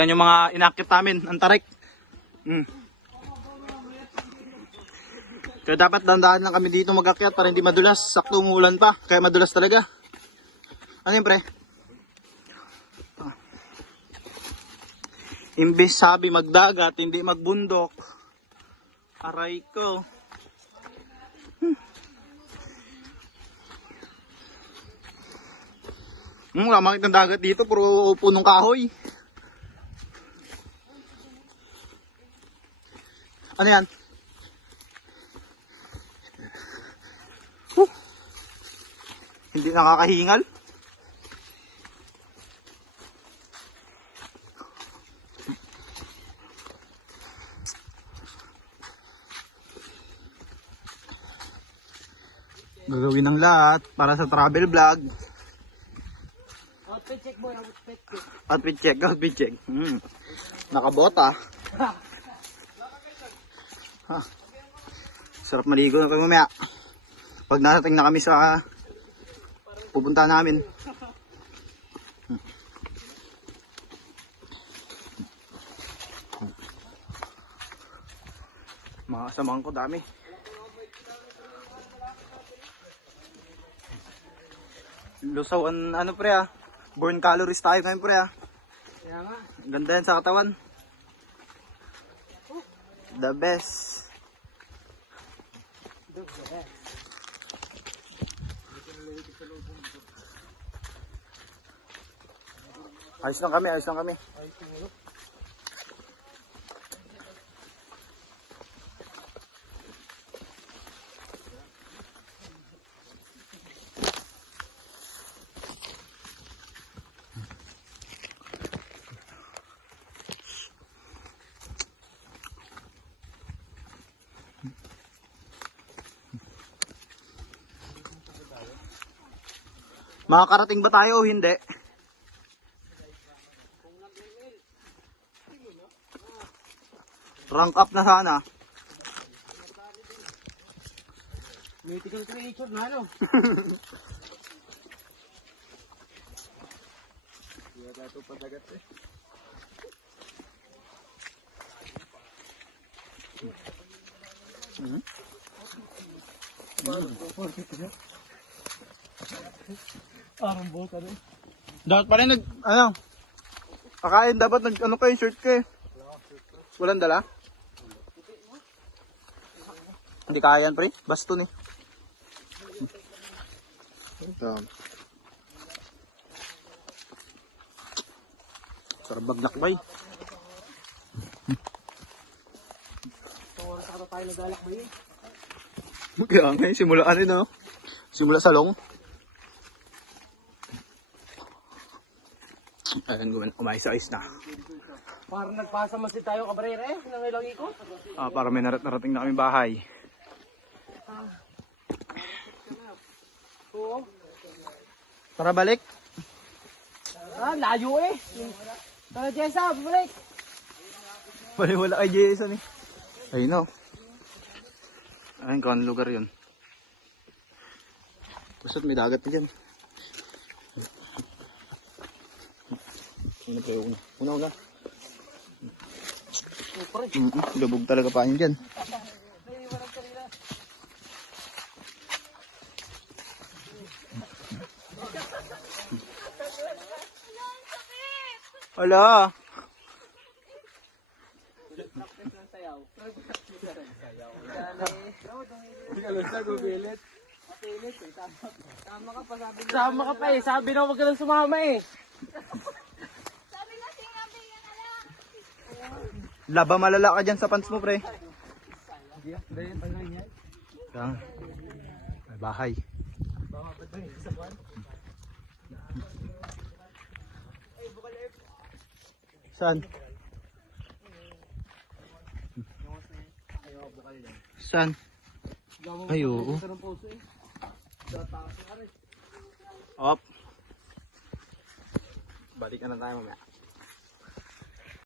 Yan yung mga inakit namin, ang tarik. Kaya dapat dandaan lang kami dito mag-akyat para hindi madulas. Sakto umulan pa, kaya madulas talaga. Ano yun, pre? Imbis sabi magdagat, hindi magbundok. Aray ko. Wala makita ng dagat dito, puro punong kahoy. Ano yan? Hindi nakakahingal. Gagawin ng lahat para sa travel vlog. Outfit check boy, outfit check. Outfit check. Nakabota. Sarap maligo na kayo mamaya. Pag narating na kami sa pupunta namin. Mga kasamahan ko dami. Lusaw ano pre ah. Burn calories tayo ngayon pre ah. Kaya nga. Ganda yan sa katawan. The best. Ayos lang kami, ayos lang kami. Makakarating ba tayo o hindi? Rank up na sana. Mythical creature na ano? Hindi na ito padagat eh. Parang bota rin. Dapat pa rin kakain dapat kayo shirt ka eh. Walang dala? Hindi kaya yan pre, baston eh. Ito. Sarap maglakbay. Oras na tayo naglalakbay eh. Kaya nga simula no? Simula salong. Ayun, umayos-ayos na. Parang nagpasa mas din tayo kabarera eh, nang ilang ikot. Para may narating na kami bahay. Oo. Tara balik. Layo eh. Tara Jessa, balik. Wala kay Jason eh. Ayun no. Ayun, kung lugar yun. Basta't may dagat na dyan. Una pa yun. Una. Labog talaga pa yun dyan. Hala. Sama ka pa eh, sabi na huwag ka lang sumama eh. Laba malala ka dyan sa pants mo pre. Yan. May bahay. Saan? Saan? Ay, oo. Op. Balik na tayo mamaya.